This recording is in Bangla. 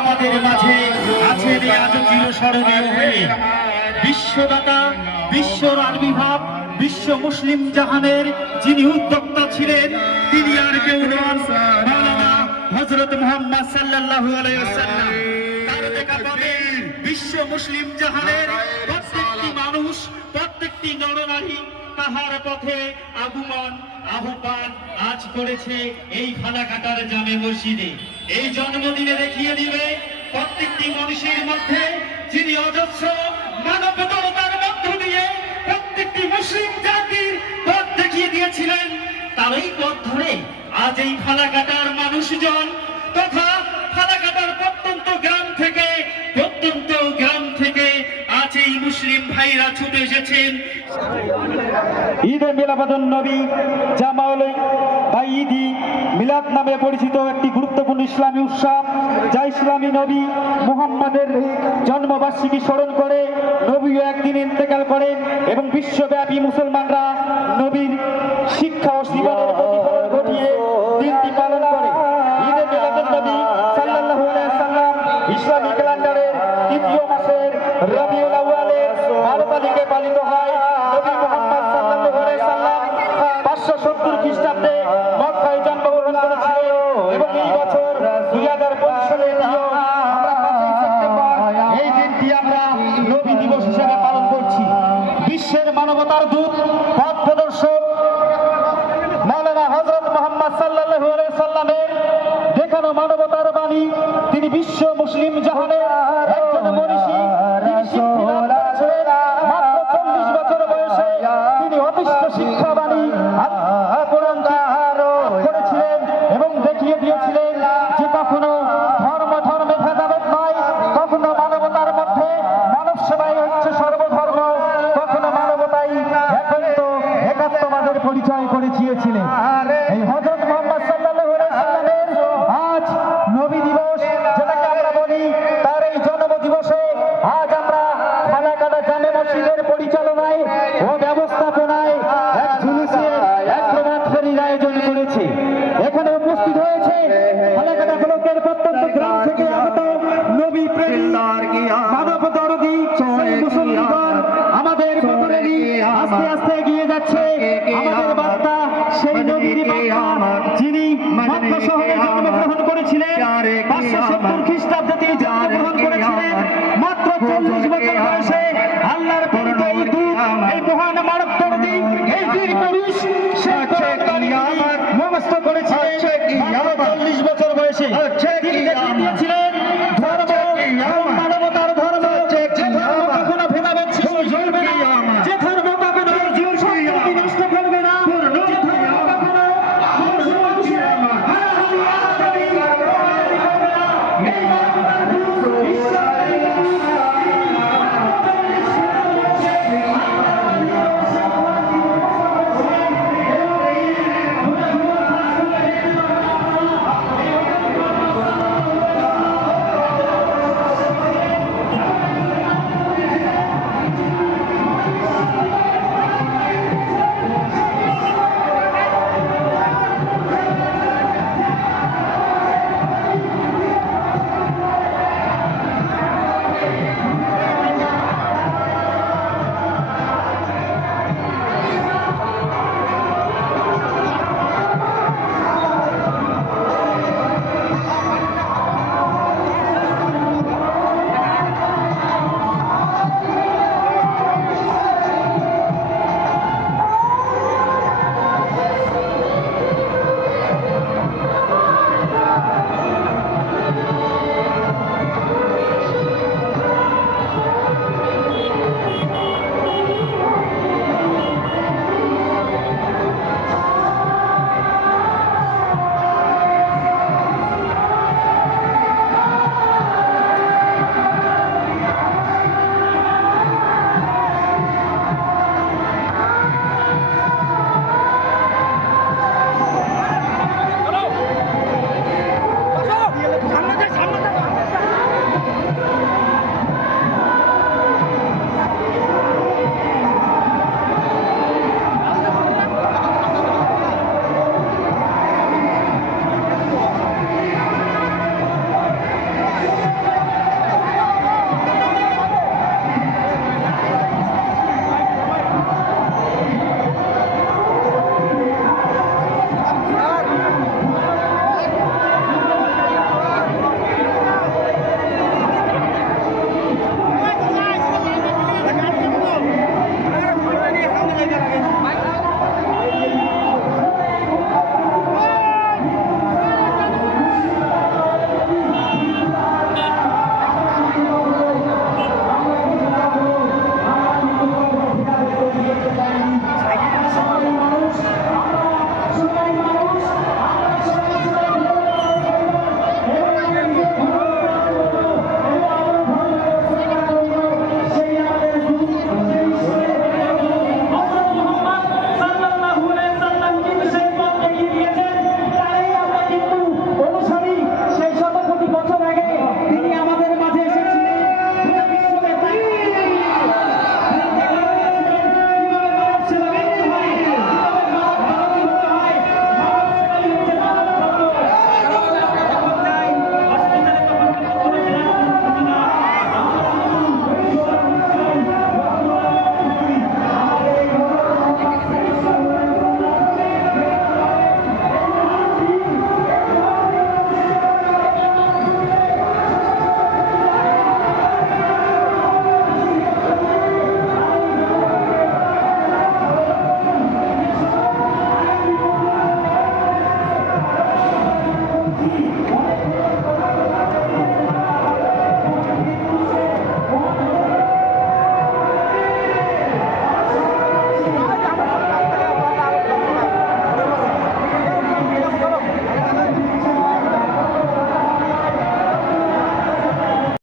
আমাদের মাঝে আছেন আজও চিরস্মরণীয় হয়ে। বিশ্বদাতা বিশ্বর আবির্ভাব বিশ্ব মুসলিম জাহানের যিনি উদ্যোক্তা ছিলেন, তিনি আর কেউ নন হযরত মুহাম্মদ পাবে বিশ্ব মুসলিম জাহানের প্রত্যেকটি মানুষ, প্রত্যেকটি নরনারী তাহার পথে আগমন আহ্বান আজ করেছে এই ফালাকাটার জামে মসজিদে। এই জন্মদিনে দেখিয়ে দিবে প্রত্যেকটি মানুষের মধ্যে যিনি অজস্র মানবতার মধ্য দিয়ে প্রত্যেকটি মুসলিম জাতির পথ দেখিয়ে দিয়েছিলেন, তারই পথ ধরে আজ এই ফালাকাটার মানুষজন ভাইরা ছুটে এসেছেন। ঈদে মিলাপাদন নবী জামাউল বা ঈদি মিলাদ নামে পরিচিত একটি গুরুত্বপূর্ণ ইসলামী উৎসব, যা ইসলামী নবী মুহাম্মাদের জন্মবার্ষিকী স্মরণ করে, নবীও একদিন ইন্তেকাল করেন এবং বিশ্বব্যাপী মুসলমানরা নবীর পালিত পালন করছি। বিশ্বের মানবতার দূত, পথ প্রদর্শক হযরত মুহাম্মদ সাল্লাল্লাহু সাল্লামের দেখানো মানবতার বাণী, তিনি বিশ্ব মুসলিম জাহানের কখনো উপস্থিত ফালাকাটা ব্লকের প্রত্যন্ত গ্রাম থেকে আগত নবী প্রেমী মানব দরদি মুসলমান আমাদের প্রতিনিধি আস্তে আস্তে এগিয়ে যাচ্ছে। আমাদের বার্তা সেই নবীর যিনি মক্কা শহরে জন্মগ্রহণ করেছিলেন পাঁচশো সত্তর খ্রিস্টাব্দে তিনি জন্মগ্রহণ করেছিলেন মাত্র চল্লিশ বছর বয়সে আল্লাহর দূত এই মহান মানব দরদি এই বীর পুরুষ সেই কোরআন মুখস্থ করেছিলেন মাত্র চল্লিশ বছর